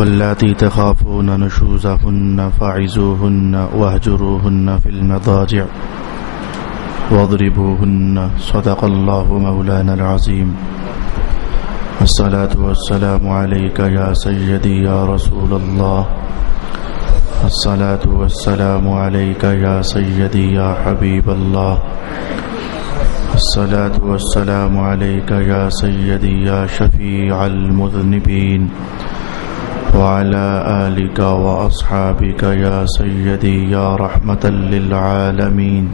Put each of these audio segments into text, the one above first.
واللاتي تخافون نشوزهن فعظوهن واهجروهن في المضاجع واضربوهن صدق الله مولانا العظيم. الصلاة والسلام عليك يا سيدي يا رسول الله. الصلاة والسلام عليك يا سيدي يا حبيب الله. الصلاة والسلام عليك يا سيدي يا شفيع المذنبين وعلى آلك وأصحابك يا سيدي يا رحمة للعالمين.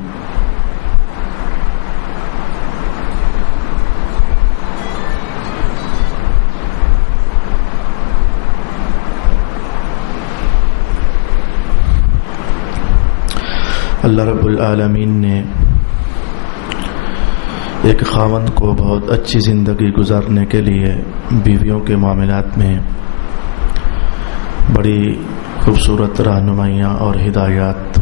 اللہ رب العالمین نے ایک خاوند کو بہت اچھی زندگی گزارنے کے لیے بیویوں کے معاملات میں بڑی خوبصورت رہنمائیاں اور ہدایات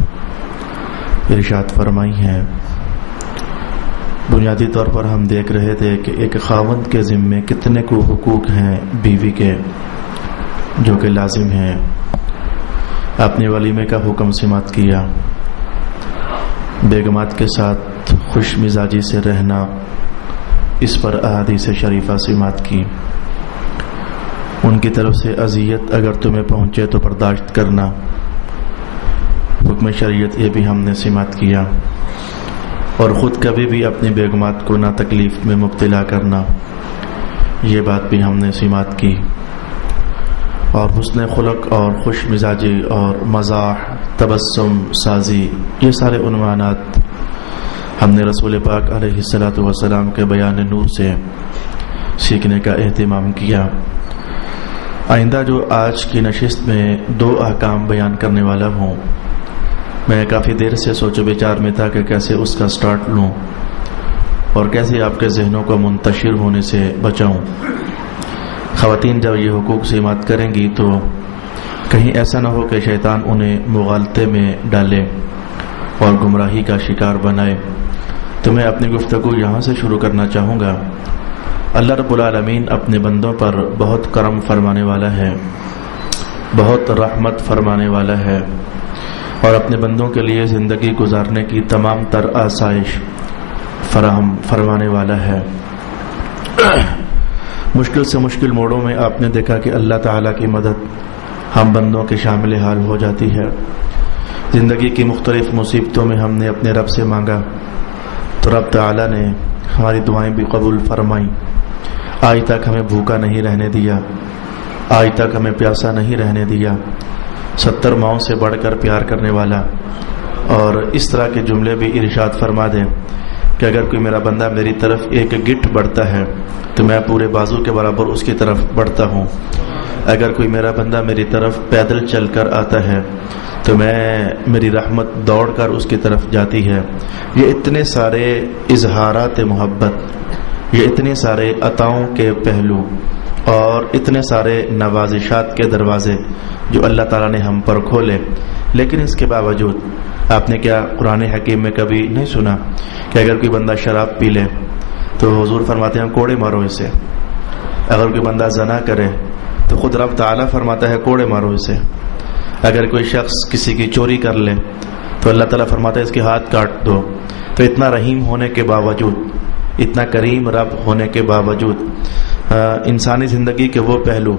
ارشاد فرمائی ہیں. بنیادی طور پر ہم دیکھ رہے تھے کہ ایک خاوند کے ذمے کتنے کو حقوق ہیں بیوی کے جو کہ لازم ہیں. اپنے ولیمے کا حکم سماعت کیا، بیگمات کے ساتھ خوش مزاجی سے رہنا، اس پر احادیث شریفہ سماعت کی. ان کی طرف سے اذیت اگر تمہیں پہنچے تو برداشت کرنا، حکم شریعت یہ بھی ہم نے سماعت کیا. اور خود کبھی بھی اپنی بیگمات کو نہ تکلیف میں مبتلا کرنا، یہ بات بھی ہم نے سماعت کی. اور حسن خلق اور خوش مزاجی اور مزاح، تبسم سازی، یہ سارے عنوانات ہم نے رسول پاک علیہ السلام کے بیان نور سے سیکھنے کا اہتمام کیا. آئندہ جو آج کی نشست میں 2 احکام بیان کرنے والا ہوں، میں کافی دیر سے سوچ و بچار میں تھا کہ کیسے اس کا سٹارٹ لوں اور کیسے آپ کے ذہنوں کو منتشر ہونے سے بچاؤں. خواتین جب یہ حقوق سماعت کریں گی تو کہیں ایسا نہ ہو کہ شیطان انہیں مغالطے میں ڈالے اور گمراہی کا شکار بنائے. تو میں اپنی گفتگو یہاں سے شروع کرنا چاہوں گا. اللہ رب العالمین اپنے بندوں پر بہت کرم فرمانے والا ہے، بہت رحمت فرمانے والا ہے، اور اپنے بندوں کے لیے زندگی گزارنے کی تمام تر آسائش فراہم فرمانے والا ہے. مشکل سے مشکل موڑوں میں آپ نے دیکھا کہ اللہ تعالیٰ کی مدد ہم بندوں کے شامل حال ہو جاتی ہے. زندگی کی مختلف مصیبتوں میں ہم نے اپنے رب سے مانگا تو رب تعالیٰ نے ہماری دعائیں بھی قبول فرمائیں. آج تک ہمیں بھوکا نہیں رہنے دیا، آج تک ہمیں پیاسا نہیں رہنے دیا. 70 ماؤں سے بڑھ کر پیار کرنے والا. اور اس طرح کے جملے بھی ارشاد فرما دیں کہ اگر کوئی میرا بندہ میری طرف ایک گٹ بڑھتا ہے تو میں پورے بازو کے برابر اس کی طرف بڑھتا ہوں. اگر کوئی میرا بندہ میری طرف پیدل چل کر آتا ہے تو میری رحمت دوڑ کر اس کی طرف جاتی ہے. یہ اتنے سارے اظہارات محبت، یہ اتنے سارے عطاؤں کے پہلو اور اتنے سارے نوازشات کے دروازے جو اللہ تعالیٰ نے ہم پر کھولے. لیکن اس کے باوجود آپ نے کیا قرآن حکیم میں کبھی نہیں سنا کہ اگر کوئی بندہ شراب پی لے تو حضور فرماتے ہیں کوڑے مارو اسے. اگر کوئی بندہ زنا کرے تو خود رب تعالیٰ فرماتا ہے کوڑے مارو اسے. اگر کوئی شخص کسی کی چوری کر لے تو اللہ تعالیٰ فرماتا ہے اس کے ہاتھ کاٹ دو. تو اتنا رحیم ہونے کے باوجود، اتنا کریم رب ہونے کے باوجود، انسانی زندگی کے وہ پہلو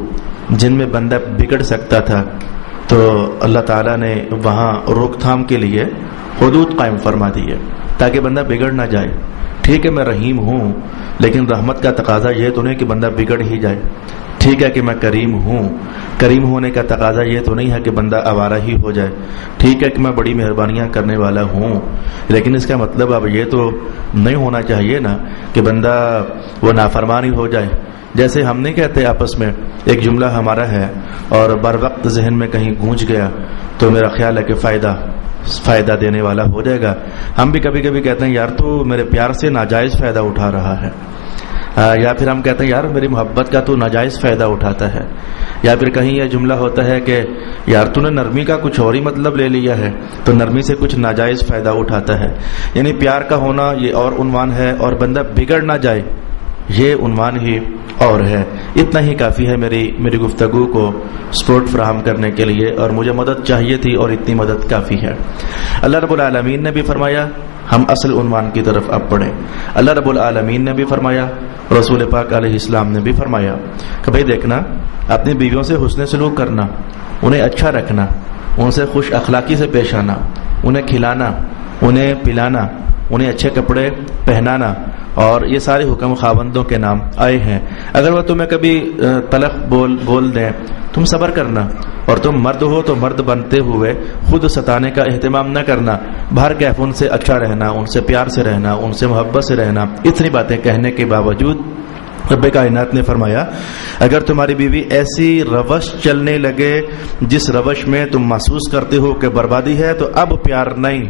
جن میں بندہ بگڑ سکتا تھا تو اللہ تعالیٰ نے وہاں روک تھام کے لیے حدود قائم فرما دی ہے تاکہ بندہ بگڑ نہ جائے. ٹھیک ہے میں رحیم ہوں، لیکن رحمت کا تقاضا یہ تو نہیں کہ بندہ بگڑ ہی جائے. ٹھیک ہے کہ میں کریم ہوں، کریم ہونے کا تقاضا یہ تو نہیں ہے کہ بندہ آوارہ ہی ہو جائے. ٹھیک ہے کہ میں بڑی مہربانیاں کرنے والا ہوں، لیکن اس کا مطلب اب یہ تو نہیں ہونا چاہیے نا کہ بندہ وہ نافرمان ہی ہو جائے. جیسے ہم نہیں کہتے آپس میں ایک جملہ ہمارا ہے اور بر وقت ذہن میں کہیں گونج گیا تو میرا خیال ہے کہ فائدہ دینے والا ہو جائے گا. ہم بھی کبھی کبھی کہتے ہیں یار تو میرے پیار سے ناجائز فائدہ اٹھا رہا ہے، یا پھر ہم کہتے ہیں یار میری محبت کا تو ناجائز فائدہ اٹھاتا ہے. یا پھر کہیں یہ جملہ ہوتا ہے کہ یار تو نے نرمی کا کچھ اور ہی مطلب لے لیا ہے تو نرمی سے کچھ ناجائز فائدہ اٹھاتا ہے. یعنی پیار کا ہونا یہ اور عنوان ہے، اور بندہ بگڑ نہ جائے یہ عنوان ہی اور ہے. اتنا ہی کافی ہے میری گفتگو کو سپورٹ فراہم کرنے کے لیے، اور مجھے مدد چاہیے تھی اور اتنی مدد کافی ہے. اللہ رب العالمین نے بھی فرمایا، ہم اصل عنوان کی طرف اب پڑھیں. اللہ رب العالمین نے بھی فرمایا، رسول پاک علیہ السلام نے بھی فرمایا کہ بھئی دیکھنا، اپنی بیویوں سے حسن سلوک کرنا، انہیں اچھا رکھنا، ان سے خوش اخلاقی سے پیش آنا، انہیں کھلانا، انہیں پلانا، انہیں اچھے کپڑے پہنانا، اور یہ سارے حکم خاوندوں کے نام آئے ہیں. اگر وہ تمہیں کبھی تلخ بول دیں، تم صبر کرنا، اور تم مرد ہو تو مرد بنتے ہوئے خود ستانے کا اہتمام نہ کرنا، باہر کیف ان سے اچھا رہنا، ان سے پیار سے رہنا، ان سے محبت سے رہنا. اتنی باتیں کہنے کے باوجود رب کائنات نے فرمایا، اگر تمہاری بیوی ایسی روش چلنے لگے جس روش میں تم محسوس کرتے ہو کہ بربادی ہے، تو اب پیار نہیں،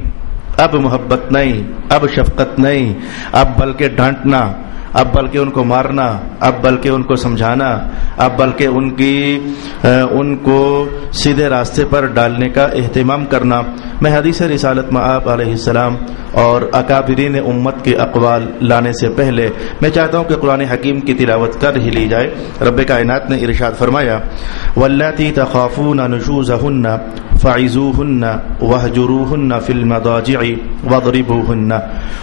اب محبت نہیں، اب شفقت نہیں، اب بلکہ ڈانٹنا، اب بلکہ ان کو مارنا، اب بلکہ ان کو سمجھانا، اب بلکہ ان کو سیدھے راستے پر ڈالنے کا اہتمام کرنا. میں حدیث رسالت مآب علیہ السلام اور اکابرین امت کے اقوال لانے سے پہلے میں چاہتا ہوں کہ قرآن حکیم کی تلاوت کر ہی لی جائے. رب کائنات نے ارشاد فرمایا، واللاتی تخافون نشوزہن فعظوہن وہجروہن فی المضاجع واضربوہن.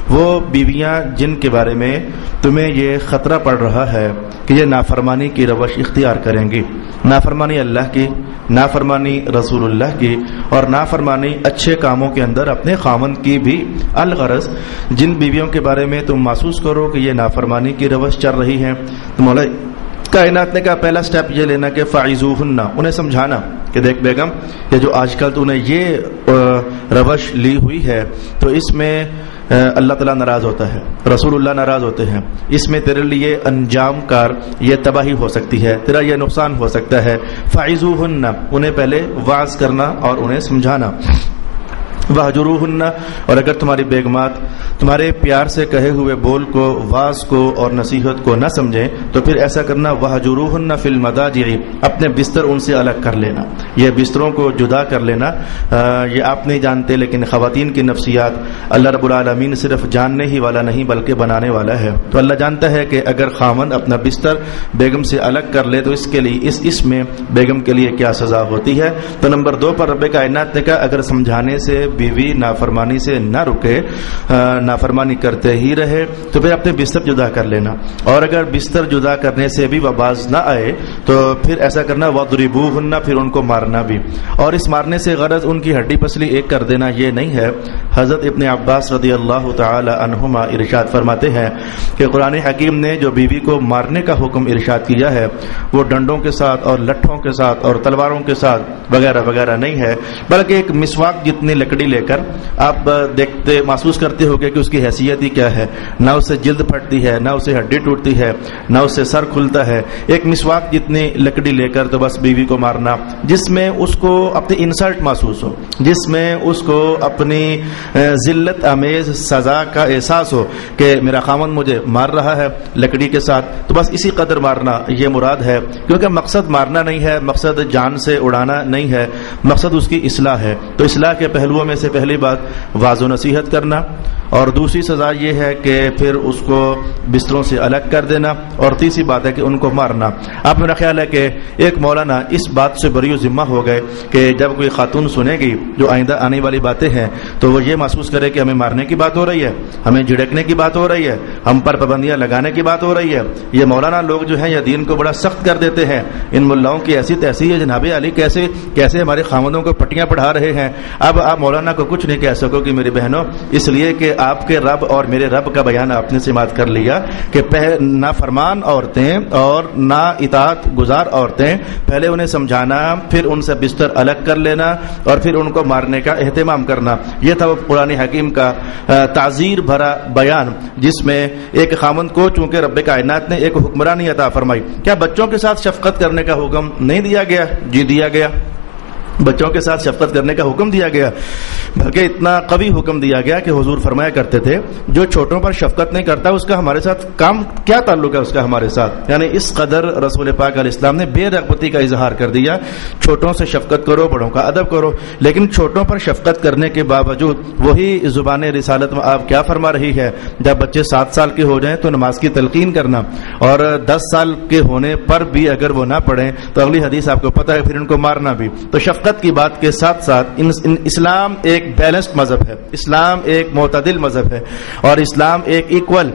وہ بیویاں جن کے بارے میں تمہیں یہ خطرہ پڑ رہا ہے کہ یہ نافرمانی کی روش اختیار کریں گی، نافرمانی اللہ کی، نافرمانی رسول اللہ کی، اور نافرمانی اچھے کاموں کے اندر اپنے خاوند کی بھی. الغرض جن بیویوں کے بارے میں تم محسوس کرو کہ یہ نافرمانی کی روش چل رہی ہیں، تو مولا کائنات نے کہا پہلا سٹیپ یہ لینا کہ فعظوہن، انہیں سمجھانا کہ دیکھ بیگم، یہ جو آج کل تو نے یہ روش لی ہوئی ہے، تو اس میں اللہ تعالیٰ ناراض ہوتا ہے، رسول اللہ ناراض ہوتے ہیں، اس میں تیرے لیے انجام کار یہ تباہی ہو سکتی ہے، تیرا یہ نقصان ہو سکتا ہے. فعظوہن، انہیں پہلے واعظ کرنا اور انہیں سمجھانا. وہجروہن، اور اگر تمہاری بیگمات تمہارے پیار سے کہے ہوئے بول کو، واعظ کو اور نصیحت کو نہ سمجھیں تو پھر ایسا کرنا، وہجروہن فی المضاجع، اپنے بستر ان سے الگ کر لینا. یہ بستروں کو جدا کر لینا یہ آپ نہیں جانتے، لیکن خواتین کی نفسیات اللہ رب العالمین صرف جاننے ہی والا نہیں بلکہ بنانے والا ہے. تو اللہ جانتا ہے کہ اگر خاوند اپنا بستر بیگم سے الگ کر لے تو اس کے لیے اس میں بیگم کے لیے کیا سزا ہوتی ہے. تو نمبر 2 پر رب کائنات نے کہا اگر سمجھانے سے بیوی نافرمانی سے نہ رکے، نافرمانی کرتے ہی رہے، تو پھر اپنے بستر جدا کر لینا. اور اگر بستر جدا کرنے سے بھی وہ باز نہ آئے تو پھر ایسا کرنا، وَضْرِبُوهُنَّ، پھر ان کو مارنا بھی. اور اس مارنے سے غرض ان کی ہڈی پسلی ایک کر دینا یہ نہیں ہے. حضرت ابن عباس رضی اللہ تعالی عنہما ارشاد فرماتے ہیں کہ قرآن حکیم نے جو بیوی کو مارنے کا حکم ارشاد کیا ہے وہ ڈنڈوں کے ساتھ اور لٹھوں کے ساتھ اور تلواروں کے ساتھ وغیرہ وغیرہ نہیں ہے، بلکہ ایک مسواک جتنی لکڑی لے کر آپ دیکھتے محسوس کرتے ہو گے کہ اس کی حیثیت ہی کیا ہے. نہ اس سے جلد پھٹتی ہے، نہ اس سے ہڈی ٹوٹتی ہے، نہ اس سے سر کھلتا ہے. ایک مسواک جتنی لکڑی لے کر تو بس بیوی کو مارنا جس میں اس کو اپنی انسلٹ محسوس ہو، جس میں اس کو اپنی ذلت آمیز سزا کا احساس ہو کہ میرا خاوند مجھے مار رہا ہے لکڑی کے ساتھ، تو بس اسی قدر مارنا یہ مراد ہے. کیونکہ مقصد مارنا نہیں ہے، مقصد جان سے اڑانا نہیں ہے، مقصد اس کی اصلاح ہے. تو اصلاح کے پہلوؤں میں سے پہلی بات واعظ و نصیحت کرنا، اور دوسری سزا یہ ہے کہ پھر اس کو بستروں سے الگ کر دینا، اور تیسری بات ہے کہ ان کو مارنا. اب میرا خیال ہے کہ ایک مولانا اس بات سے بری و ذمہ ہو گئے کہ جب کوئی خاتون سنے گی جو آئندہ آنے والی باتیں ہیں تو وہ یہ محسوس کرے کہ ہمیں مارنے کی بات ہو رہی ہے، ہمیں جھڑکنے کی بات ہو رہی ہے، ہم پر پابندیاں لگانے کی بات ہو رہی ہے. یہ مولانا لوگ جو ہیں یہ دین کو بڑا سخت کر دیتے ہیں. ان ملاؤں کی ایسی تیسی ہے، جناب علی کیسے ہمارے خامدوں کو پٹیاں پڑھا رہے ہیں. اب آپ مولانا کو کچھ نہیں کہہ سکو کہ میری بہنوں، اس لیے کہ آپ کے رب اور میرے رب کا بیان آپ نے سماعت کر لیا کہ نہ فرمان عورتیں اور نہ اطاعت گزار عورتیں، پہلے انہیں سمجھانا، پھر ان سے بستر الگ کر لینا، اور پھر ان کو مارنے کا اہتمام کرنا. یہ تھا قرآن حکیم کا تعزیر بھرا بیان، جس میں ایک خاوند کو چونکہ رب کائنات نے ایک حکمرانی عطا فرمائی، کیا بچوں کے ساتھ شفقت کرنے کا حکم نہیں دیا گیا؟ جی دیا گیا. بچوں کے ساتھ شفقت کرنے کا حکم دیا گیا، بلکہ اتنا قوی حکم دیا گیا کہ حضور فرمایا کرتے تھے جو چھوٹوں پر شفقت نہیں کرتا اس کا ہمارے ساتھ کام کیا تعلق ہے اس کا ہمارے ساتھ. یعنی اس قدر رسول پاک علیہ السلام نے بے رغبتی کا اظہار کر دیا. چھوٹوں سے شفقت کرو، بڑوں کا ادب کرو، لیکن چھوٹوں پر شفقت کرنے کے باوجود وہی زبان رسالت میں آپ کیا فرما رہی ہے، جب بچے 7 سال کے ہو جائیں تو نماز کی تلقین کرنا، اور 10 سال کے ہونے پر بھی اگر وہ نہ پڑھیں تو اگلی حدیث آپ کو پتہ ہے پھر ان کو مارنا بھی. تو شفقت کی بات کے ساتھ ساتھ اسلام ایک بیلنسڈ مذہب ہے، اسلام ایک معتدل مذہب ہے، اور اسلام ایک ایکول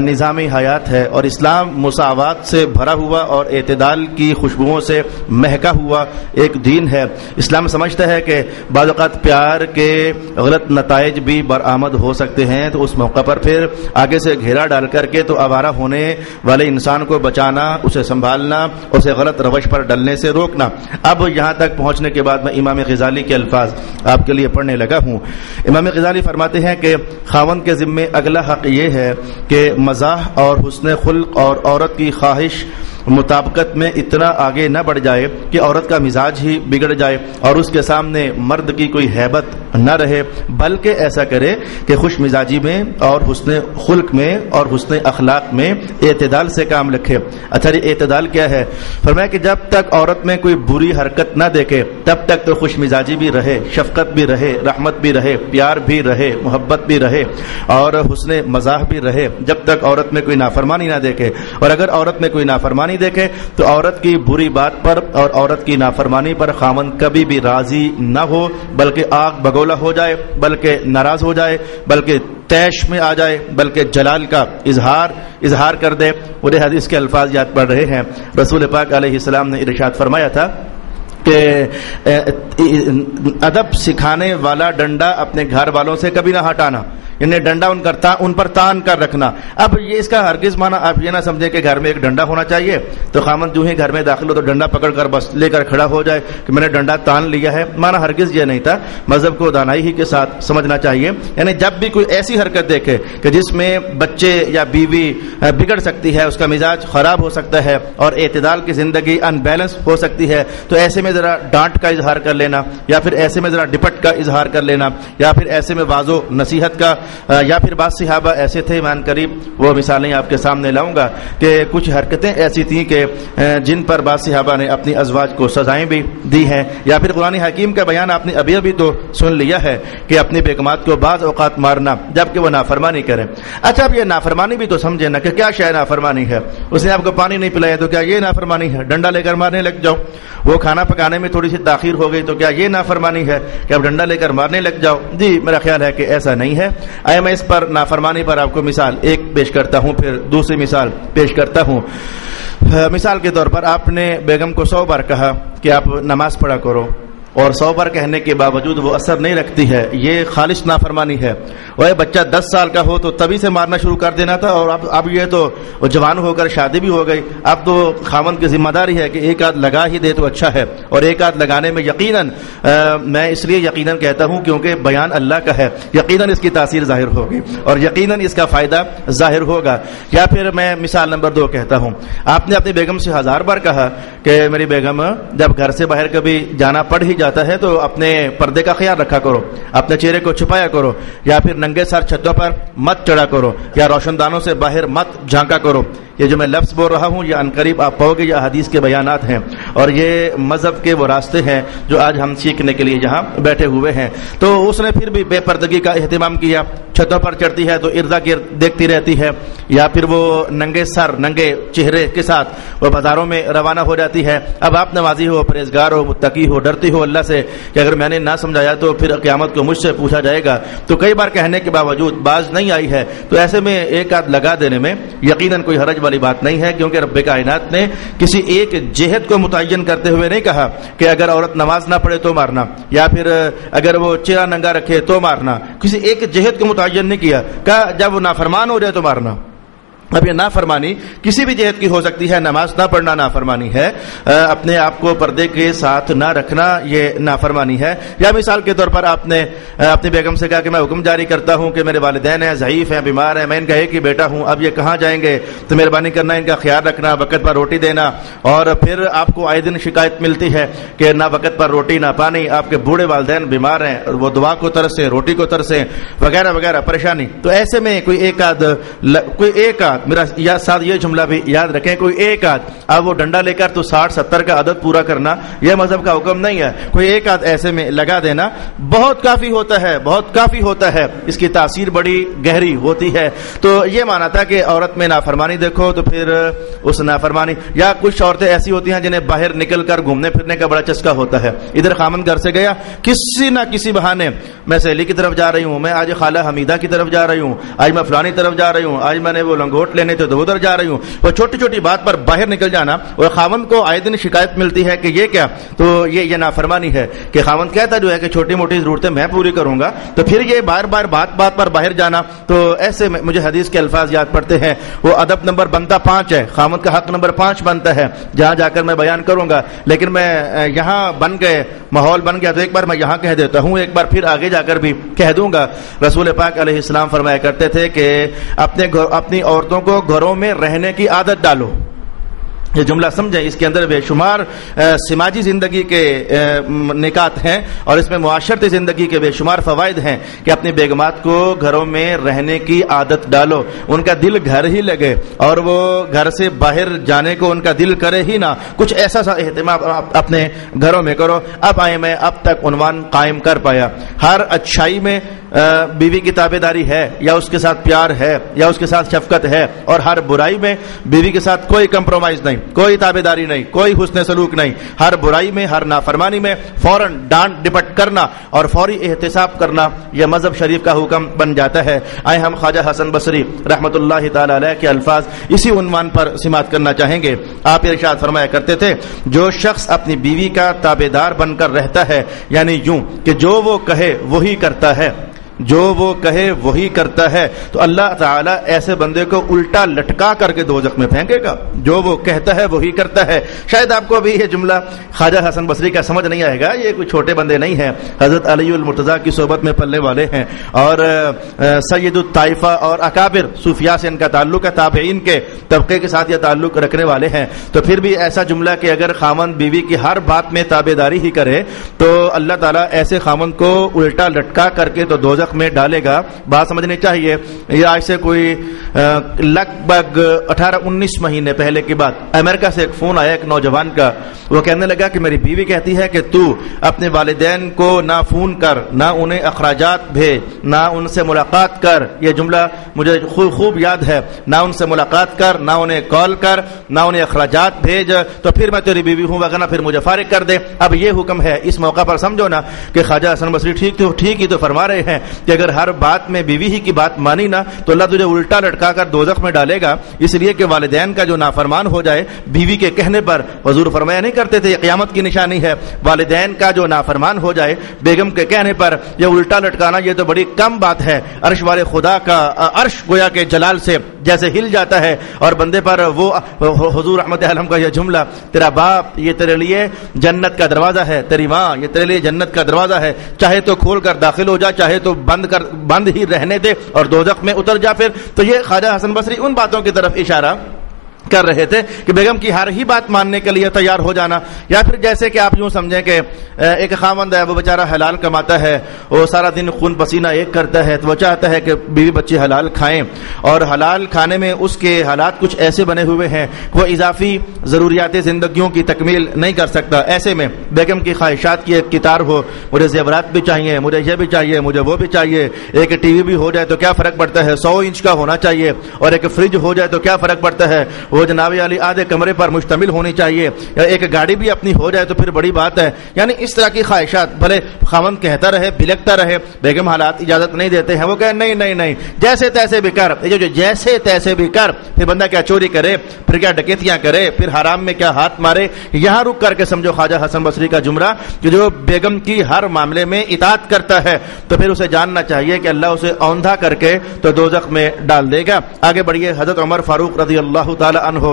نظامی حیات ہے، اور اسلام مساوات سے بھرا ہوا اور اعتدال کی خوشبوؤں سے مہکا ہوا ایک دین ہے. اسلام سمجھتا ہے کہ بعض اوقات پیار کے غلط نتائج بھی برآمد ہو سکتے ہیں، تو اس موقع پر پھر آگے سے گھیرا ڈال کر کے تو آوارہ ہونے والے انسان کو بچانا، اسے سنبھالنا، اسے غلط روش پر ڈلنے سے روکنا. اب یہاں تک پہنچنے کے بعد میں امام غزالی کے الفاظ آپ کے لیے پڑھنے لگا ہوں. امام غزالی فرماتے ہیں کہ خاوند کے ذمے اگلا حق یہ ہے کہ مزاح اور حسن خلق اور عورت کی خواہش مطابقت میں اتنا آگے نہ بڑھ جائے کہ عورت کا مزاج ہی بگڑ جائے اور اس کے سامنے مرد کی کوئی ہیبت نہ رہے، بلکہ ایسا کرے کہ خوش مزاجی میں اور حسن خلق میں اور حسن اخلاق میں اعتدال سے کام رکھے. اچھا جی، اعتدال کیا ہے؟ فرمایا کہ جب تک عورت میں کوئی بری حرکت نہ دیکھے تب تک تو خوش مزاجی بھی رہے، شفقت بھی رہے، رحمت بھی رہے، پیار بھی رہے، محبت بھی رہے اور حسن مزاح بھی رہے، جب تک عورت میں کوئی نافرمانی نہ دیکھے. اور اگر عورت میں کوئی نافرمانی دیکھے تو عورت کی بری بات پر اور عورت کی نافرمانی پر خاوند کبھی بھی راضی نہ ہو، بلکہ آگ بگولا ہو جائے، بلکہ ناراض ہو جائے، بلکہ تیش میں آ جائے، بلکہ جلال کا اظہار کر دے. وہ حدیث کے الفاظ یاد پڑ رہے ہیں. رسول پاک علیہ السلام نے ارشاد فرمایا تھا کہ ادب سکھانے والا ڈنڈا اپنے گھر والوں سے کبھی نہ ہٹانا، یعنی ڈنڈا ان پر تان کر رکھنا. اب یہ اس کا ہرگز معنی آپ یہ نہ سمجھیں کہ گھر میں ایک ڈنڈا ہونا چاہیے تو خامد جو ہی گھر میں داخل ہو تو ڈنڈا پکڑ کر بس لے کر کھڑا ہو جائے کہ میں نے ڈنڈا تان لیا ہے. معنی ہرگز یہ نہیں تھا. مذہب کو دانائی ہی کے ساتھ سمجھنا چاہیے. یعنی جب بھی کوئی ایسی حرکت دیکھے کہ جس میں بچے یا بیوی بگڑ سکتی ہے، اس کا مزاج خراب ہو سکتا ہے اور اعتدال کی زندگی ان بیلنس ہو سکتی ہے، تو ایسے میں ذرا ڈانٹ کا اظہار کر لینا، یا پھر ایسے میں ذرا ڈپٹ کا اظہار کر لینا، یا پھر ایسے میں واضح نصیحت کا، یا پھر بعض صحابہ ایسے تھے ایمان قریب، وہ مثالیں آپ کے سامنے لاؤں گا کہ کچھ حرکتیں ایسی تھیں کہ جن پر بعض صحابہ نے اپنی ازواج کو سزائیں بھی دی ہیں. یا پھر قرآن حکیم کا بیان آپ نے ابھی تو سن لیا ہے کہ اپنی بیگمات کو بعض اوقات مارنا جبکہ وہ نافرمانی کریں. اچھا، اب یہ نافرمانی بھی تو سمجھے نا کہ کیا شے نافرمانی ہے. اس نے آپ کو پانی نہیں پلایا تو کیا یہ نافرمانی ہے؟ ڈنڈا لے کر مارنے لگ جاؤ. وہ کھانا پکانے میں تھوڑی سی تاخیر ہو گئی تو کیا یہ نافرمانی ہے کہ اب ڈنڈا لے کر مارنے لگ جاؤ؟ جی میرا خیال ہے کہ ایسا نہیں ہے. میں اس پر نافرمانی پر آپ کو مثال ایک پیش کرتا ہوں، پھر دوسری مثال پیش کرتا ہوں. مثال کے طور پر آپ نے بیگم کو 100 بار کہا کہ آپ نماز پڑھا کرو، اور 100 بار کہنے کے باوجود وہ اثر نہیں رکھتی ہے، یہ خالص نافرمانی ہے. وہ بچہ 10 سال کا ہو تو تبھی سے مارنا شروع کر دینا تھا، اور اب یہ تو جوان ہو کر شادی بھی ہو گئی. اب تو خاوند کی ذمہ داری ہے کہ ایک آدھ لگا ہی دے تو اچھا ہے. اور ایک آدھ لگانے میں یقیناً، میں اس لیے یقیناً کہتا ہوں کیونکہ بیان اللہ کا ہے، یقیناً اس کی تاثیر ظاہر ہوگی اور یقیناً اس کا فائدہ ظاہر ہوگا. یا پھر میں مثال نمبر 2 کہتا ہوں. آپ نے اپنی بیگم سے 1000 بار کہا کہ میری بیگم جب گھر سے باہر کبھی جانا پڑ ہی جاتا ہے تو اپنے پردے کا خیال رکھا کرو، اپنے چہرے کو چھپایا کرو، یا پھر ننگے سر چھتوں پر مت چڑھا کرو، یا روشن دانوں سے باہر مت جھانکا کرو. یہ جو میں لفظ بول رہا ہوں یہ عنقریب آپ پاؤ گے، یہ حدیث کے بیانات ہیں اور یہ مذہب کے وہ راستے ہیں جو آج ہم سیکھنے کے لیے یہاں بیٹھے ہوئے ہیں. تو اس نے پھر بھی بے پردگی کا اہتمام کیا. چھتوں پر چڑھتی ہے تو اردا گرد دیکھتی رہتی ہے، یا پھر وہ ننگے سر ننگے چہرے کے ساتھ وہ بازاروں میں روانہ ہو جاتی ہے. اب آپ نمازی ہو، پرہیزگار ہو، متقی ہو، ڈرتی ہو اللہ سے کہ اگر میں نے نہ سمجھایا تو پھر قیامت کو مجھ سے پوچھا جائے گا. تو کئی بار کہنے کے باوجود باز نہیں آئی ہے، تو ایسے میں ایک آدھ لگا دینے میں یقیناً کوئی حرج والی بات نہیں ہے، کیونکہ رب کائنات نے کسی ایک جہت کو متعین کرتے ہوئے نہیں کہا کہ اگر عورت نماز نہ پڑھے تو مارنا، یا پھر اگر وہ چہرہ ننگا رکھے تو مارنا. کسی ایک جہت کو متعین نہیں کیا، کہا جب وہ نافرمان ہو جائے تو مارنا. اب یہ نافرمانی کسی بھی جہت کی ہو سکتی ہے، نماز نہ پڑھنا نافرمانی ہے، اپنے آپ کو پردے کے ساتھ نہ رکھنا یہ نافرمانی ہے، یا مثال کے طور پر آپ نے اپنی بیگم سے کہا کہ میں حکم جاری کرتا ہوں کہ میرے والدین ہیں، ضعیف ہیں، بیمار ہیں، میں ان کا ایک ہی بیٹا ہوں، اب یہ کہاں جائیں گے تو مہربانی کرنا ان کا خیال رکھنا، وقت پر روٹی دینا، اور پھر آپ کو آئے دن شکایت ملتی ہے کہ نہ وقت پر روٹی نہ پانی، آپ کے بوڑھے والدین بیمار ہیں، وہ دعا کو ترسیں، روٹی کو ترسیں، وغیرہ وغیرہ پریشانی، تو ایسے میں کوئی ایک آدھ میرا ساتھ یہ جملہ بھی یاد رکھیں، کوئی ایک آدھ اب وہ ڈنڈا لے کر تو 60-70 کا عدد پورا کرنا یہ مذہب کا حکم نہیں ہے، کوئی ایک آدھ ایسے میں لگا دینا بہت کافی ہوتا ہے، بہت کافی ہوتا ہے، اس کی تاثیر بڑی گہری ہوتی ہے۔ تو یہ مانا تھا کہ عورت میں نافرمانی دیکھو تو پھر اس نافرمانی، یا کچھ عورتیں ایسی ہوتی ہیں جنہیں باہر نکل کر گھومنے پھرنے کا بڑا چسکا ہوتا ہے، ادھر خامن گھر سے گیا کسی نہ کسی بہانے میں سہیلی کی طرف جا رہی ہوں، میں آج خالہ حمیدہ کی طرف جا رہی ہوں، آج میں فلانی طرف جا رہی ہوں، آج میں نے وہ لنگوٹ لینے تھے تو ادھر جا رہی ہوں، وہ چھوٹی چھوٹی بات پر باہر نکل جانا، اور خاوند کو آئے دن شکایت ملتی ہے کہ یہ کیا، تو یہ نافرمانی ہے کہ خاوند کہتا جو ہے کہ چھوٹی موٹی ضرورتیں میں پوری کروں گا، تو پھر یہ بار بار بات پر باہر جانا، تو ایسے میں مجھے حدیث کے الفاظ یاد پڑتے ہیں، وہ ادب نمبر بنتا 5 ہے، خاوند کا حق نمبر 5 بنتا ہے، جہاں جا کر میں بیان کروں گا، لیکن میں یہاں بن گئے ماحول بن گیا تو ایک بار میں یہاں کہہ دیتا ہوں، ایک بار پھر آگے جا کر بھی کہہ دوں گا۔ رسول پاک علیہ السلام فرمایا کرتے تھے کہ اپنی عورتوں کو گھروں میں رہنے کی عادت ڈالو، یہ جملہ سمجھیں، اس کے اندر بے شمار سماجی زندگی کے نکات ہیں، اور اس میں معاشرتی زندگی کے بے شمار فوائد ہیں کہ اپنی بیگمات کو گھروں میں رہنے کی عادت ڈالو، ان کا دل گھر ہی لگے، اور وہ گھر سے باہر جانے کو ان کا دل کرے ہی نہ، کچھ ایسا سا اہتمام اپنے گھروں میں کرو۔ اب آئے میں اب تک عنوان قائم کر پایا، ہر اچھائی میں بیوی کی تابع داری ہے، یا اس کے ساتھ پیار ہے، یا اس کے ساتھ شفقت ہے، اور ہر برائی میں بیوی کے ساتھ کوئی کمپرومائز نہیں، کوئی تابع داری نہیں، کوئی حسن سلوک نہیں، ہر برائی میں، ہر نافرمانی میں فوراً ڈانٹ ڈپٹ کرنا اور فوری احتساب کرنا، یہ مذہب شریف کا حکم بن جاتا ہے۔ آئے ہم خواجہ حسن بصری رحمۃ اللہ تعالی علیہ کے الفاظ اسی عنوان پر سماعت کرنا چاہیں گے۔ آپ ارشاد فرمایا کرتے تھے، جو شخص اپنی بیوی کا تابع دار بن کر رہتا ہے، یعنی یوں کہ جو وہ کہے وہی کرتا ہے، جو وہ کہے وہی کرتا ہے، تو اللہ تعالیٰ ایسے بندے کو الٹا لٹکا کر کے دوزخ میں پھینکے گا۔ جو وہ کہتا ہے وہی کرتا ہے۔ شاید آپ کو ابھی یہ جملہ خواجہ حسن بصری کا سمجھ نہیں آئے گا، یہ کوئی چھوٹے بندے نہیں ہیں، حضرت علی المرتضیٰ کی صحبت میں پلنے والے ہیں، اور سید الطائفہ اور اکابر صوفیاء سے ان کا تعلق ہے، تابعین کے طبقے کے ساتھ یہ تعلق رکھنے والے ہیں۔ تو پھر بھی ایسا جملہ کہ اگر خاوند بیوی کی ہر بات میں تابع داری ہی کرے تو اللہ تعالیٰ ایسے خاوند کو الٹا لٹکا کر کے تو دوزخ میں ڈالے گا۔ بات سمجھنی چاہیے، یہ آج سے کوئی لگ بھگ 18-19 مہینے پہلے کی بات، امریکہ سے ایک فون آیا ایک نوجوان کا، وہ کہنے لگا کہ میری بیوی کہتی ہے کہ تو اپنے والدین کو نہ فون کر، نہ انہیں اخراجات بھیج، نہ ان سے ملاقات کر، یہ جملہ مجھے خوب یاد ہے، نہ ان سے ملاقات کر، نہ انہیں کال کر، نہ انہیں اخراجات بھیج، تو پھر میں تیری بیوی ہوں، وغیرہ پھر مجھے فارغ کر دے۔ اب یہ حکم ہے، اس موقع پر سمجھو نا کہ خواجہ حسن بصری ٹھیک ہی تو فرما رہے ہیں کہ اگر ہر بات میں بیوی ہی کی بات مانی نا تو اللہ تجھے الٹا لٹکا کر دوزخ میں ڈالے گا، اس لیے کہ والدین کا جو نافرمان ہو جائے بیوی کے کہنے پر، حضور فرمایا نہیں کرتے تھے یہ قیامت کی نشانی ہے، والدین کا جو نافرمان ہو جائے بیگم کے کہنے پر، یہ الٹا لٹکانا یہ تو بڑی کم بات ہے۔ عرش والے خدا کا عرش گویا کے جلال سے جیسے ہل جاتا ہے، اور بندے پر وہ حضور رحمت عالم کا یہ جملہ، تیرا باپ یہ تیرے لیے جنت کا دروازہ ہے، تیری ماں یہ تیرے لیے جنت کا دروازہ ہے، چاہے تو کھول کر داخل ہو جا، چاہے تو بند ہی رہنے دے اور دوزخ میں اتر جا۔ پھر تو یہ خواجہ حسن بصری ان باتوں کی طرف اشارہ کر رہے تھے کہ بیگم کی ہر ہی بات ماننے کے لیے تیار ہو جانا، یا پھر جیسے کہ آپ یوں سمجھیں کہ ایک خاوند ہے، وہ بیچارہ حلال کماتا ہے، وہ سارا دن خون پسینہ ایک کرتا ہے، تو وہ چاہتا ہے کہ بیوی بچے حلال کھائیں، اور حلال کھانے میں اس کے حالات کچھ ایسے بنے ہوئے ہیں وہ اضافی ضروریات زندگیوں کی تکمیل نہیں کر سکتا۔ ایسے میں بیگم کی خواہشات کی ایک قطار ہو، مجھے زیورات بھی چاہیے، مجھے یہ بھی چاہیے، مجھے وہ بھی چاہیے، ایک ٹی وی بھی ہو جائے تو کیا فرق پڑتا ہے، 100 انچ کا ہونا چاہیے، اور ایک فریج ہو جائے تو کیا فرق پڑتا ہے، وہ جناب علی آدھے کمرے پر مشتمل ہونی چاہیے، یا ایک گاڑی بھی اپنی ہو جائے تو پھر بڑی بات ہے. یعنی اس طرح کی خواہشات، بھلے خاوند کہتا رہے بھلکتا رہے، بیگم حالات اجازت نہیں دیتے ہیں، وہ کہے نہیں نہیں نہیں جیسے تیسے بھی کر. یہ جو جیسے تیسے بھی کر، پھر بندہ کیا چوری کرے، پھر کیا ڈکیتیاں کرے، پھر حرام میں کیا ہاتھ مارے. یہاں رک کر کے سمجھو خواجہ حسن بصری کا جملہ کہ جو بیگم کی ہر معاملے میں اطاعت کرتا ہے تو پھر اسے جاننا چاہیے کہ اللہ اسے اوندھا کر کے تو دوزخ میں ڈال دے گا. آگے بڑھیے. حضرت عمر فاروق رضی اللہ تعالی عنہ،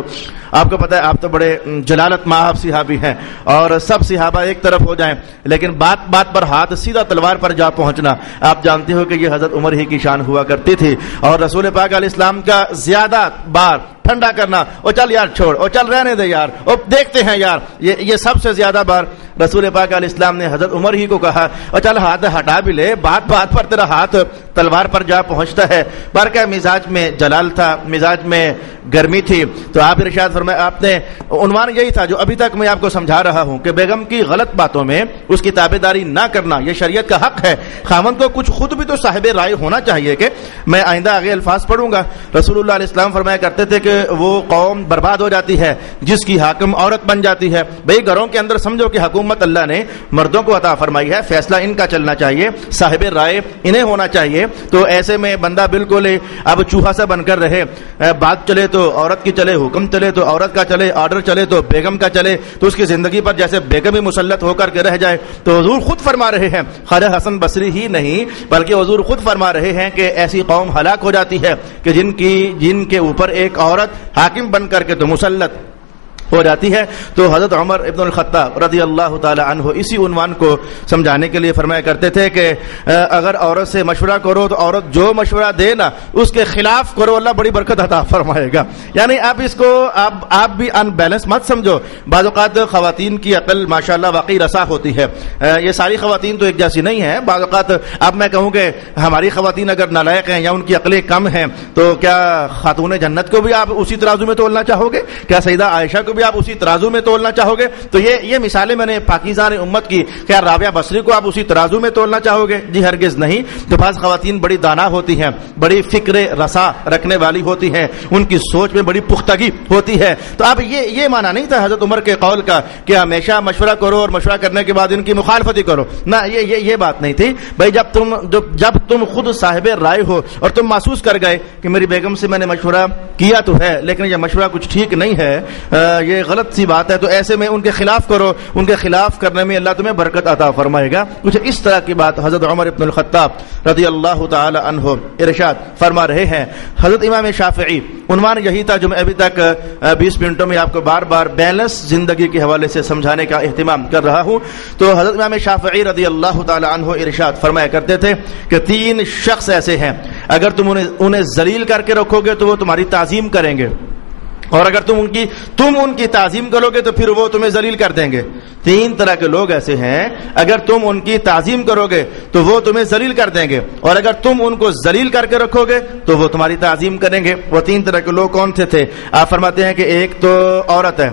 آپ کو پتہ ہے آپ تو بڑے جلالت مآب صحابی ہیں، اور سب صحابہ ایک طرف ہو جائیں لیکن بات بات پر ہاتھ سیدھا تلوار پر جا پہنچنا، آپ جانتے ہو کہ یہ حضرت عمر ہی کی شان ہوا کرتی تھی. اور رسول پاک علیہ السلام کا زیادہ بار ٹھنڈا کرنا، او چل یار چھوڑ، او چل رہنے دے یار، او دیکھتے ہیں یار، یہ سب سے زیادہ بار رسول پاک علیہ السلام نے حضرت عمر ہی کو کہا، او چل ہاتھ ہٹا بھی لے، بات بات پر تیرا ہاتھ تلوار پر جا پہنچتا ہے. بارکہ مزاج میں جلال تھا، مزاج میں گرمی تھی. تو آپ ارشاد فرمایا، آپ نے عنوان یہی تھا جو ابھی تک میں آپ کو سمجھا رہا ہوں کہ بیگم کی غلط باتوں میں اس کی تابعداری نہ کرنا یہ شریعت کا حق ہے. خاوند کو کچھ خود بھی تو صاحب رائے ہونا چاہیے. کہ میں آئندہ آگے الفاظ پڑھوں گا. رسول اللہ علیہ السلام فرمایا کرتے تھے کہ وہ قوم برباد ہو جاتی ہے جس کی حاکم عورت بن جاتی ہے. بھئی گھروں کے اندر سمجھو کہ حکومت اللہ نے مردوں کو عطا فرمائی ہے، فیصلہ ان کا چلنا چاہیے، صاحب رائے انہیں ہونا چاہیے. تو ایسے میں بندہ بالکل اب چوہا سا بن کر رہے، بات چلے تو عورت کی چلے، حکم چلے تو عورت کا چلے، آرڈر چلے تو بیگم کا چلے، تو اس کی زندگی پر جیسے بیگم ہی مسلط ہو کر کے رہ جائے. تو حضور خود فرما رہے ہیں، خواجہ حسن بصری ہی نہیں بلکہ حضور خود فرما رہے ہیں کہ ایسی قوم ہلاک ہو جاتی ہے کہ جن کے اوپر ایک عورت حاکم بن کر کے تو مسلط ہو جاتی ہے. تو حضرت عمر ابن الخطاب رضی اللہ تعالی عنہ اسی عنوان کو سمجھانے کے لیے فرمایا کرتے تھے کہ اگر عورت سے مشورہ کرو تو عورت جو مشورہ دے نا اس کے خلاف کرو، اللہ بڑی برکت عطا فرمائے گا. یعنی آپ اس کو آپ بھی ان بیلنس مت سمجھو. بعض اوقات خواتین کی عقل ماشاءاللہ واقعی رسا ہوتی ہے. یہ ساری خواتین تو ایک جیسی نہیں ہیں. بعض اوقات اب میں کہوں کہ ہماری خواتین اگر نالائق ہیں یا ان کی عقلیں کم ہیں تو کیا خاتون جنت کو بھی آپ اسی ترازو میں تولنا چاہو گے؟ کیا سیدہ عائشہ کو آپ اسی ترازو میں تولنا چاہو گے؟ تو یہ مثالیں میں نے پاکیزان امت کی. کیا رابعہ بصری کو آپ اسی ترازو میں تولنا چاہو گے؟ جی ہرگز نہیں. تو بعض خواتین بڑی دانا ہوتی ہیں، بڑی فکر رسا رکھنے والی ہوتی ہیں، ان کی سوچ میں بڑی پختگی ہوتی ہے. تو اب یہ معنی نہیں تھا حضرت عمر کے قول کا کہ ہمیشہ مشورہ کرو اور مشورہ کرنے کے بعد ان کی مخالفت کرو. نہ، یہ بات نہیں تھی. بھائی جب تم خود صاحب رائے ہو اور تم محسوس کر گئے کہ میری بیگم سے میں نے مشورہ کیا تو ہے لیکن یہ مشورہ کچھ ٹھیک نہیں ہے، یہ غلط سی بات ہے، تو ایسے میں ان کے خلاف کرو. ان کے خلاف کرنے میں اللہ تمہیں برکت عطا فرمائے گا. کچھ اس طرح کی بات حضرت عمر ابن الخطاب رضی اللہ تعالی عنہ ارشاد فرما رہے ہیں. حضرت امام شافعی، عنوان یہی تھا جو میں ابھی تک 20 منٹوں میں آپ کو بار بار بیلنس زندگی کے حوالے سے سمجھانے کا اہتمام کر رہا ہوں. تو حضرت امام شافعی رضی اللہ تعالی عنہ ارشاد فرمایا کرتے تھے کہ 3 شخص ایسے ہیں اگر تم انہیں ذلیل کر کے رکھو گے تو وہ تمہاری تعظیم کریں گے، اور اگر تم ان کی تعظیم کرو گے تو پھر وہ تمہیں ذلیل کر دیں گے. 3 طرح کے لوگ ایسے ہیں، اگر تم ان کی تعظیم کرو گے تو وہ تمہیں ذلیل کر دیں گے، اور اگر تم ان کو ذلیل کر کے رکھو گے تو وہ تمہاری تعظیم کریں گے. وہ 3 طرح کے لوگ کون تھے؟ آپ فرماتے ہیں کہ ایک تو عورت ہے،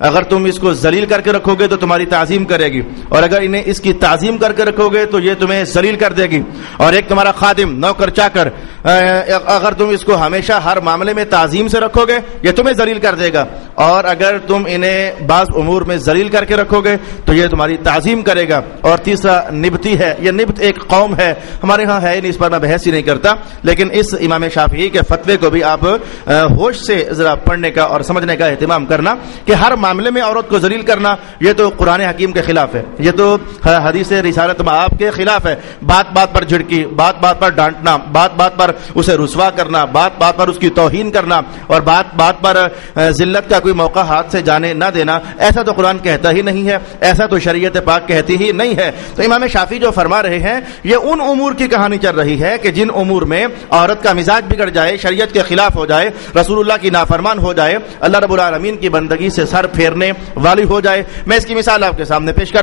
اگر تم اس کو ذلیل کر کے رکھو گے تو تمہاری تعظیم کرے گی، اور اگر انہیں اس کی تعظیم کر کے رکھو گے تو یہ تمہیں ذلیل کر دے گی. اور ایک تمہارا خادم، نوکر چاکر، اگر تم اس کو ہمیشہ ہر معاملے میں تعظیم سے رکھو گے یہ تمہیں ذلیل کر دے گا، اور اگر تم انہیں بعض امور میں ذلیل کر کے رکھو گے تو یہ تمہاری تعظیم کرے گا. اور تیسرا نبتی ہے. یہ نبت ایک قوم ہے، ہمارے ہاں ہے نہیں، اس پر میں بحث ہی نہیں کرتا، لیکن اس امام شافعی کے فتوے کو بھی آپ ہوش سے ذرا پڑھنے کا اور سمجھنے کا اہتمام کرنا کہ ہر معاملے میں عورت کو ذلیل کرنا یہ تو قرآن حکیم کے خلاف ہے، یہ تو حدیث رسالت مآب کے خلاف ہے. بات بات پر جھڑکی، بات بات پر ڈانٹنا، بات بات پر اسے رسوا کرنا، بات بات پر اس کی توہین کرنا، اور بات بات پر ذلت کا کوئی موقع ہاتھ سے جانے نہ دینا، ایسا تو قرآن کہتا ہی نہیں ہے، ایسا تو شریعت پاک کہتی ہی نہیں ہے. تو امام شافعی جو فرما رہے ہیں یہ ان امور کی کہانی چل رہی ہے کہ جن امور میں عورت کا مزاج بگڑ جائے، شریعت کے خلاف ہو جائے، رسول اللہ کی نافرمان ہو جائے، اللہ رب العالمین کی بندگی سے سر پھیرنے والی ہو جائے. میں اس کی مثال آپ کے سامنے پیش کر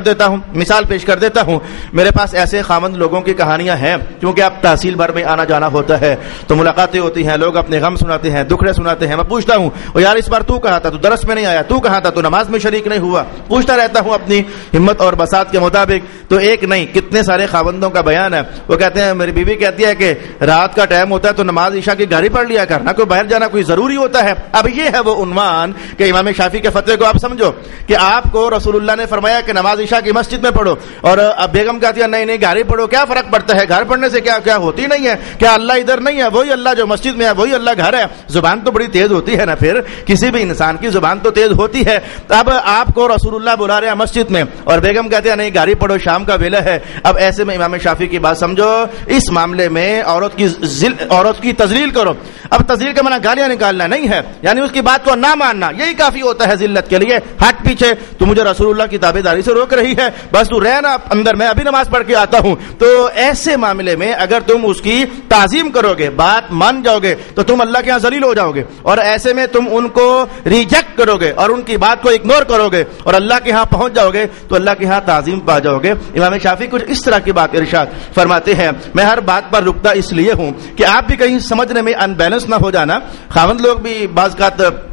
دیتا ہوں. میرے پاس ایسے خاوند لوگوں کی کہانیاں ہیں, کیونکہ اب تحصیل بھر میں آنا جانا ہوتا ہے تو ملاقاتیں ہوتی ہیں, لوگ اپنے غم سناتے ہیں, دکھڑے سناتے ہیں. میں پوچھتا ہوں او یار اس بار تو کہاں تھا, تو درس میں نہیں آیا, تو کہاں تھا, تو نماز میں شریک نہیں ہوا. پوچھتا رہتا ہوں اپنی ہمت اور بساط کے مطابق. تو ایک نہیں کتنے سارے خاوندوں کا بیان ہے. وہ کہتے ہیں, میری بیوی کہتی ہے کہ رات کا ٹائم ہوتا ہے تو نماز عشاء کی گھر ہی پڑھ لیا کرنا, کوئی باہر جانا کوئی ضروری ہوتا ہے. اب یہ ہے وہ عنوان کہ امام شافعی کے فتوے کو آپ سمجھو کہ آپ کو رسول اللہ نے فرمایا کہ نماز عشاء کی مسجد میں پڑھو, اور اب بیگم کہتی ہے نہیں گھر ہی پڑھو. کیا فرق پڑتا ہے, گھر پڑھنے سے کیا ہوتی نہیں ہے, کیا اللہ ادھر نہیں ہے, وہی اللہ جو مسجد میں ہے وہی اللہ گھر ہے. زبان تو بڑی تیز ہوتی ہے نا, پھر کسی بھی انسان کی زبان تو تیز ہوتی ہے. اب آپ کو رسول اللہ بلا رہے ہیں مسجد میں اور بیگم کہتے ہیں نہیں گھر ہی پڑھو, شام کا ویلا ہے. اب ایسے میں امام شافعی کی بات سمجھو, اس معاملے میں عورت کی تذلیل کرو. اب تذلیل کا معنی گالیاں نکالنا نہیں ہے, یعنی اس کی بات کو نہ ماننا, یہی کافی ہوتا ہے ذلت کے لیے. ہٹ پیچھے, تو مجھے رسول اللہ کی تابعداری سے روک رہی ہے, بس تو رہنا اندر, میں ابھی نماز پڑھ کے آتا ہوں. تو ایسے معاملے میں اگر تم اس کی تعظیم کرو گے, بات مان جاؤ گے, تو تم اللہ کے ہاں ذلیل ہو جاؤ گے. اور ایسے میں تم ان کو ریجیکٹ کرو گے اور ان کی بات کو اگنور کرو گے اور اللہ کے ہاں پہنچ جاؤ گے تو اللہ کے ہاں تعظیم پا جاؤ گے. امام شافعی کچھ اس طرح کی بات ارشاد فرماتے ہیں. میں ہر بات پر رکتا اس لیے ہوں کہ آپ بھی کہیں سمجھنے میں ان بیلنس نہ ہو جانا. خاوند لوگ بھی بعض اوقات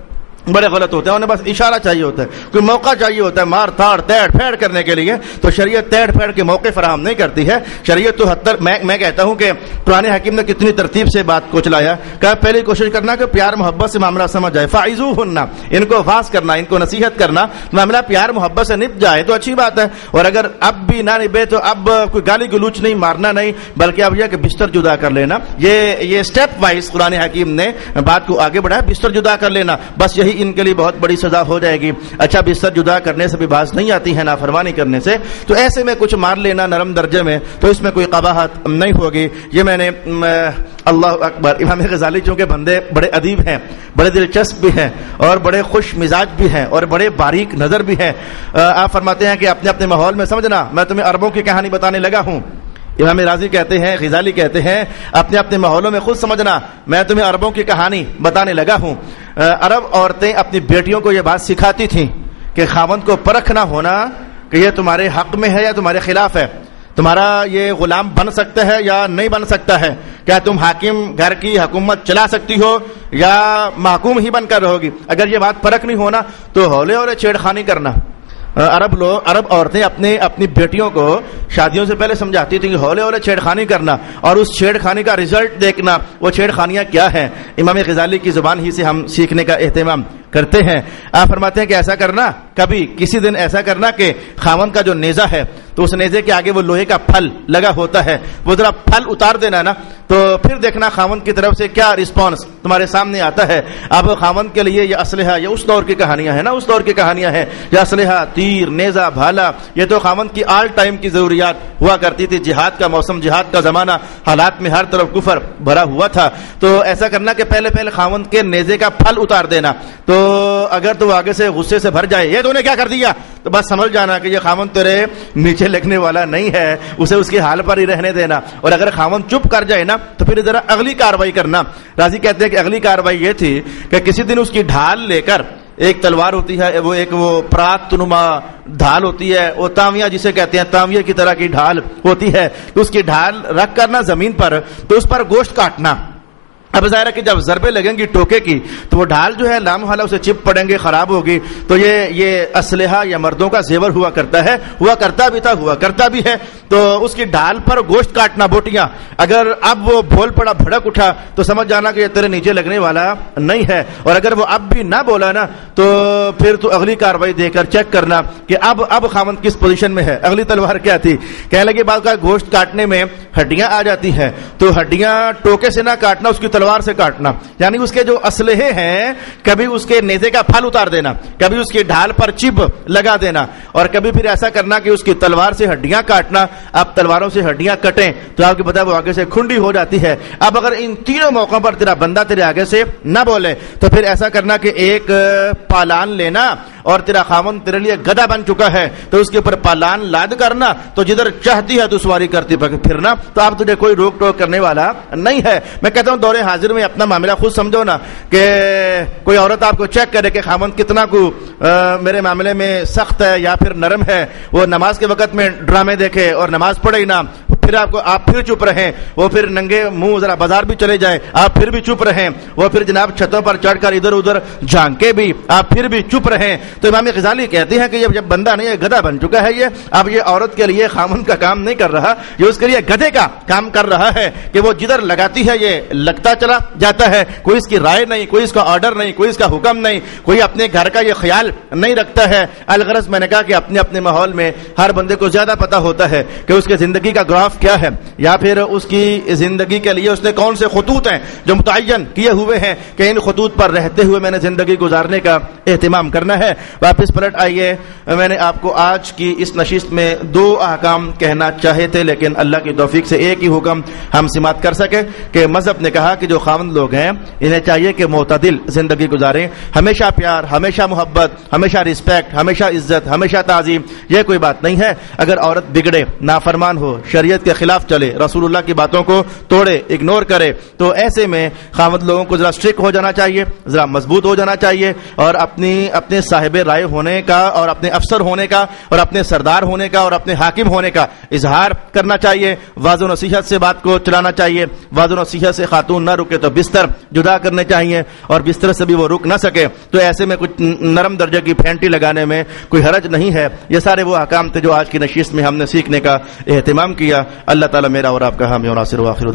بڑے غلط ہوتے ہیں, انہیں بس اشارہ چاہیے ہوتا ہے, کوئی موقع چاہیے ہوتا ہے مار تاڑ تیڑ پھیڑ کرنے کے لیے. تو شریعت تیڑ پھیڑ کے موقع فراہم نہیں کرتی ہے. شریعت تو میں کہتا ہوں کہ پرانے حکیم نے کتنی ترتیب سے بات کو چلایا. کہ پہلے کوشش کرنا کہ پیار محبت سے معاملہ سمجھ جائے, فاعظوہن, ان کو واعظ کرنا, ان کو نصیحت کرنا, معاملہ پیار محبت سے نپ جائے تو اچھی بات ہے. اور اگر اب بھی نہ نبے تو اب کوئی گالی گلوچ نہیں, مارنا نہیں, بلکہ اب یہ کہ بستر جدا کر لینا. یہ اسٹیپ وائز قرآن حکیم نے بات کو آگے بڑھایا, بستر جدا کر لینا, بس یہی ان کے لیے بہت بڑی سزا ہو جائے گی. اچھا بستر جدا کرنے سے بھی باز نہیں آتی ہے نافرمانی کرنے سے, تو ایسے میں کچھ مار لینا نرم درجے میں, تو اس میں کوئی قباحت نہیں ہوگی. یہ میں نے اللہ اکبر. امام غزالی چونکہ بندے بڑے ادیب ہیں, بڑے دلچسپ بھی ہیں اور بڑے خوش مزاج بھی ہیں اور بڑے باریک نظر بھی ہیں. آپ فرماتے ہیں کہ اپنے اپنے ماحول میں سمجھنا, میں تمہیں عربوں کی کہانی بتانے لگا ہوں. امام راضی کہتے ہیں, غزالی کہتے ہیں اپنے اپنے ماحولوں میں خود سمجھنا, میں تمہیں عربوں کی کہانی بتانے لگا ہوں. عرب عورتیں اپنی بیٹیوں کو یہ بات سکھاتی تھیں کہ خاوند کو پرکھنا ہونا کہ یہ تمہارے حق میں ہے یا تمہارے خلاف ہے, تمہارا یہ غلام بن سکتا ہے یا نہیں بن سکتا ہے, کیا تم حاکم گھر کی حکومت چلا سکتی ہو یا محکوم ہی بن کر رہو گی. اگر یہ بات پرکھ نہیں ہونا تو ہولے ہولے چھیڑخانی کرنا. عرب عورتیں اپنی بیٹیوں کو شادیوں سے پہلے سمجھاتی تھیں کہ ہولے ہولے چھیڑخانی کرنا اور اس چھیڑخانی کا رزلٹ دیکھنا, وہ چھیڑخانیاں کیا ہیں. امام غزالی کی زبان ہی سے ہم سیکھنے کا اہتمام کرتے ہیں. آپ فرماتے ہیں کہ ایسا کرنا, کبھی کسی دن ایسا کرنا کہ خاوند کا جو نیزہ ہے تو اس نیزے کے آگے وہ لوہے کا پھل لگا ہوتا ہے, وہ ذرا پھل اتار دینا نا, تو پھر دیکھنا خاوند کی طرف سے کیا رسپانس تمہارے سامنے آتا ہے. اب خاوند کے لیے یہ اسلحہ, یہ اس دور کی کہانیاں ہیں نا, اس دور کی کہانیاں ہیں. یہ اسلحہ, تیر, نیزہ, بھالا, یہ تو خاوند کی آل ٹائم کی ضروریات ہوا کرتی تھی. جہاد کا موسم, جہاد کا زمانہ, حالات میں ہر طرف کفر بھرا ہوا تھا. تو ایسا کرنا کہ پہلے خاوند کے نیزے کا پھل اتار دینا. تو اگر تو آگے سے غصے سے بھر جائے, یہ تو نے کیا کر دیا, تو بس سمجھ جانا کہ یہ خاوند تیرے نیچے لگنے والا نہیں ہے, اسے اس کے حال پر ہی رہنے دینا. اور اگر خاوند چپ کر جائے نا تو پھر ذرا اگلی کاروائی کرنا. راضی کہتے ہیں کہ اگلی کاروائی یہ تھی کہ کسی دن اس کی ڈھال لے کر, ایک تلوار ہوتی ہے, وہ پرات نما ڈھال ہوتی ہے, وہ تاویہ جسے کہتے ہیں, تاویہ کی طرح کی ڈھال ہوتی ہے, تو اس کی ڈھال رکھ کرنا زمین پر, تو اس پر گوشت کاٹنا. اب ظاہر ہے کہ جب ضربیں لگیں گی ٹوکے کی تو وہ ڈھال جو ہے لامحالہ اسے چپ پڑیں گے, خراب ہوگی. تو یہ اسلحہ یا مردوں کا زیور ہوا کرتا ہے, ہوا کرتا بھی تھا, ہوا کرتا بھی ہے. تو اس کی ڈھال پر گوشت کاٹنا, بوٹیاں. اگر اب وہ بول پڑا, بھڑک اٹھا, تو سمجھ جانا کہ یہ تیرے نیچے لگنے والا نہیں ہے. اور اگر وہ اب بھی نہ بولا نا تو پھر تو اگلی کاروائی دے کر چیک کرنا کہ اب خاوند کس پوزیشن میں ہے. اگلی تلوار کیا تھی, کہنے لگے بعض کا گوشت کاٹنے میں ہڈیاں آ جاتی ہیں, تو ہڈیاں ٹوکے سے نہ کاٹنا, اس کی تلوار سے کاٹنا. یعنی اس کے جو اسلحے ہیں, کبھی اس کے نیزے کا پھل اتار دینا, کبھی اس کی ڈھال پر چپ لگا دینا, اور کبھی پھر ایسا کرنا کہ اس کی تلوار سے ہڈیاں کاٹنا. اب تلواروں سے ہڈیاں کٹیں تو آپ کو پتا ہے وہ آگے سے کھنڈی ہو جاتی ہے. اب اگر ان تینوں موقعوں پر تیرا بندہ تیرے آگے سے نہ بولے تو پھر ایسا کرنا کہ ایک پالان لینا, اور تیرا خاوند تیرے لیے گدھا بن چکا ہے تو اس کے اوپر پالان لاد کرنا, تو جدھر چاہتی ہے تو سواری کرتی پھرنا, تو اب تجھے کوئی روک ٹوک کرنے والا نہیں ہے. میں کہتا ہوں دور حاضر میں اپنا معاملہ خود سمجھو نا کہ کوئی عورت آپ کو چیک کرے کہ خامند کتنا کو میرے معاملے میں سخت ہے یا پھر نرم ہے، وہ نماز کے وقت میں ڈرامے دیکھے اور نماز پڑھے ہی نہ، پھر آپ پھر چپ رہیں، وہ پھر ننگے منہ ذرا بازار بھی چلے جائیں آپ پھر بھی چپ رہیں، وہ پھر جناب چھتوں پر چڑھ کر ادھر ادھر جھانکے بھی آپ پھر بھی چپ رہیں، تو امام غزالی کہتے ہیں کہ جب بندہ نہیں ہے گدھا بن چکا ہے، یہ اب یہ عورت کے لیے خامند کا کام نہیں کر رہا، یہ اس کے لیے گدھے کا کام کر رہا ہے کہ وہ جدھر لگاتی ہے یہ لگتا چلا جاتا ہے، کوئی اس کی رائے نہیں، کوئی اس کا آرڈر نہیں، کوئی اس کا حکم نہیں، کوئی اپنے گھر کا یہ خیال نہیں رکھتا ہے۔ الغرض میں نے کہا کہ اپنے اپنے ماحول میں ہر بندے کو زیادہ پتہ ہوتا ہے کہ اس کے زندگی کا گراف کیا ہے، یا پھر اس کی زندگی کے لیے اس نے کون سے خطوط ہیں جو متعین کیے ہوئے ہیں کہ ان خطوط پر رہتے ہوئے میں نے زندگی گزارنے کا اہتمام کرنا ہے۔ واپس پلٹ آئیے، میں نے آپ کو آج کی اس نشست میں 2 احکام کہنا چاہے تھے، لیکن اللہ کی توفیق سے ایک ہی حکم ہم سماعت کر سکے کہ مذہب نے کہا کہ جو خاوند لوگ ہیں انہیں چاہیے کہ معتدل زندگی گزاریں، ہمیشہ پیار، ہمیشہ محبت، ہمیشہ رسپیکٹ، ہمیشہ عزت، ہمیشہ تعظیم، یہ کوئی بات نہیں ہے۔ اگر عورت بگڑے، نافرمان ہو، شریعت کے خلاف چلے، رسول اللہ کی باتوں کو توڑے، اگنور کرے، تو ایسے میں خاوند لوگوں کو ذرا اسٹرکٹ ہو جانا چاہیے، ذرا مضبوط ہو جانا چاہیے، اور اپنے صاحب رائے ہونے کا اور اپنے افسر ہونے کا اور اپنے سردار ہونے کا اور اپنے حاکم ہونے کا اظہار کرنا چاہیے، واضح و نصیحت سے بات کو چلانا چاہیے، واضح و نصیحت سے خاتون نہ رکے تو بستر جدا کرنے چاہیے، اور بستر سے بھی وہ رک نہ سکے تو ایسے میں کچھ نرم درجے کی پھینٹی لگانے میں کوئی حرج نہیں ہے۔ یہ سارے وہ احکام تھے جو آج کی نشست میں ہم نے سیکھنے کا اہتمام کیا۔ اللہ تعالیٰ میرا اور آپ کا حامی و ناصر و آخر